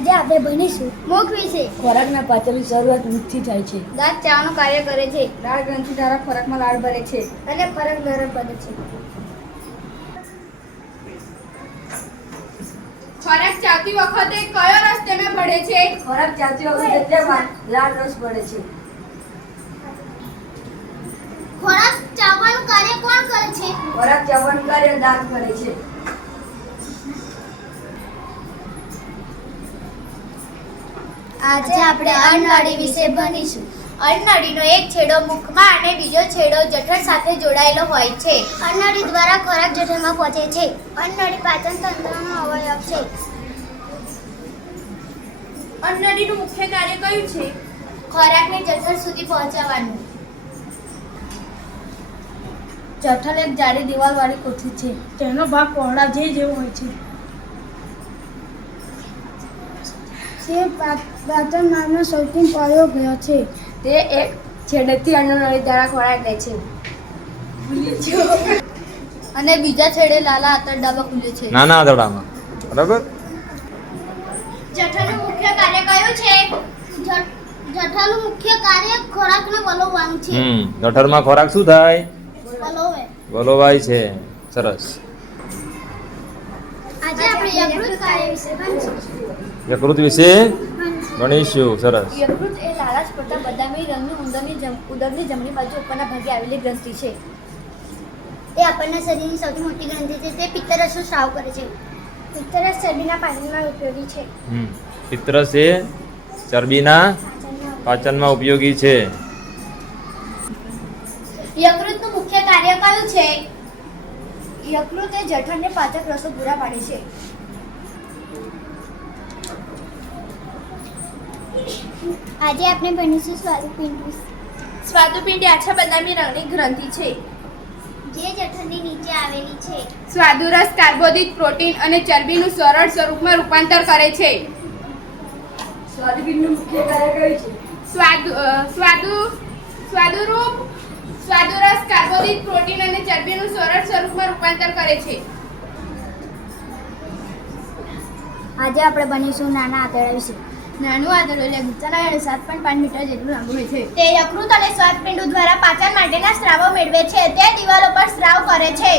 આજે આપણે ભણીશું મુખ વિશે. ખોરાકના પાચનની શરૂઆત મુખથી થાય છે. દાંત ચાવવાનું કાર્ય કરે છે. લાળ ગ્રંથિ દ્વારા ખોરાકમાં લાળ ભરે છે અને ખોરાક નરમ બને છે. ખોરાક ચાવતી વખતે કયો રસ તેમાં ભળે છે? ખોરાક ચાવતી વખતે તેમાં લાળ રસ પડે છે. ખોરાક ચાવવાનું કાર્ય કોણ કરે છે? ખોરાક ચાવવાનું કાર્ય દાંત કરે છે. આજે આપણે અન્નનળી વિશે ભણીશું. અન્નનળીનો એક છેડો મુખમાં અને બીજો છેડો જઠર સાથે જોડાયેલો હોય છે. અન્નનળી દ્વારા ખોરાક જઠરમાં પહોંચે છે. અન્નનળી પાચન તંત્રનો અવયવ છે. અન્નનળીનું મુખ્ય કાર્ય કયું છે? ખોરાકને જઠર સુધી પહોંચાડવાનું. જઠર એક જાડી દિવાલવાળી કોથળી છે. તેનો ભાગ પહોળા જેવો હોય છે. તે પાચન માર્ગનો સૌથી પાયો ગયો છે. તે એક છેડેથી અન્નનળી દ્વારા ખોરાક લે છે. અને બીજા છેડે લાલા આંતરડામાં ખુલે છે. નાના આંતરડામાં. બરાબર. જઠરનું મુખ્ય કાર્ય કયું છે? જઠરનું મુખ્ય કાર્ય ખોરાકને વલોવવાનું છે. જઠરમાં ખોરાક શું થાય? વલોવે. વલોવાય છે. સરસ. આજે આપણે યકૃત કાર્ય વિશે ભણીશું. યકૃત વિશે ભણીશું. સરસ. યકૃત એ લાળા સ્ફોટતા બદામી રંગની ઉદરની જમણી બાજુ ઉપરના ભાગે આવેલી ગ્રંથિ છે. તે આપણના શરીરની સૌથી મોટી ગ્રંથિ છે. તે પિત્તરસનો સ્રાવ કરે છે. પિત્તરસ ચરબીના પાચનમાં ઉપયોગી છે. પિત્તરસ એ ચરબીના પાચનમાં ઉપયોગી છે. યકૃતનું મુખ્ય કાર્ય કયું છે? યકૃત એ જઠરને પાચક રસો પૂરા પાડે છે. આજે આપણે ભણીશું સ્વાદુપિંડ વિશે. સ્વાદુપિંડ એ આછા બદામી રંગની ગ્રંથિ છે જે જઠરની નીચે આવેલી છે. સ્વાદુરસ કાર્બોદિત પ્રોટીન અને ચરબીનું સરળ સ્વરૂપમાં રૂપાંતર કરે છે. સ્વાદુપિંડનું મુખ્ય કાર્ય કયું છે? સ્વાદુરસ કાર્બોદિત પ્રોટીન અને ચરબીનું સરળ સ્વરૂપમાં રૂપાંતર કરે છે. આજે આપણે ભણીશું નાના આંતરડા વિશે. નાનું આંતરડું એટલે ગુચ્ચાના આડે 7.5 મીટર જેટલું લાંબુ હોય છે. તે યકૃત અને સ્વાદપિંડો દ્વારા પાચન માટેના સ્રાવો મેળવે છે. તે દિવાલો પર સ્રાવ કરે છે.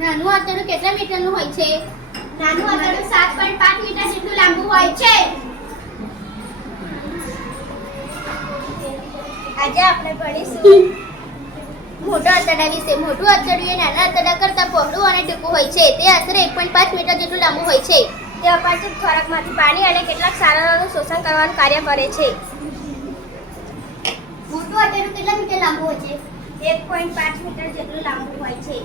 નાનું આંતરડું કેટલા મીટરનું હોય છે? નાનું આંતરડું 7.5 મીટર જેટલું લાંબુ હોય છે. આજે આપણે ભણીશું મોટા આંતરડા વિશે. મોટું આંતરડું એ નાના આંતરડા કરતાં પહોળું અને ટૂંકું હોય છે. તે આશરે 1.5 મીટર જેટલું લાંબુ હોય છે. તે અપાચક ખોરાકમાંથી પાણી અને કેટલાક સારવારનું શોષણ કરવાનું કાર્ય કરે છે. મોટું આંતરડું કેટલા મીટર લાંબુ હોય છે? 1.5 મીટર જેટલું લાંબુ હોય છે.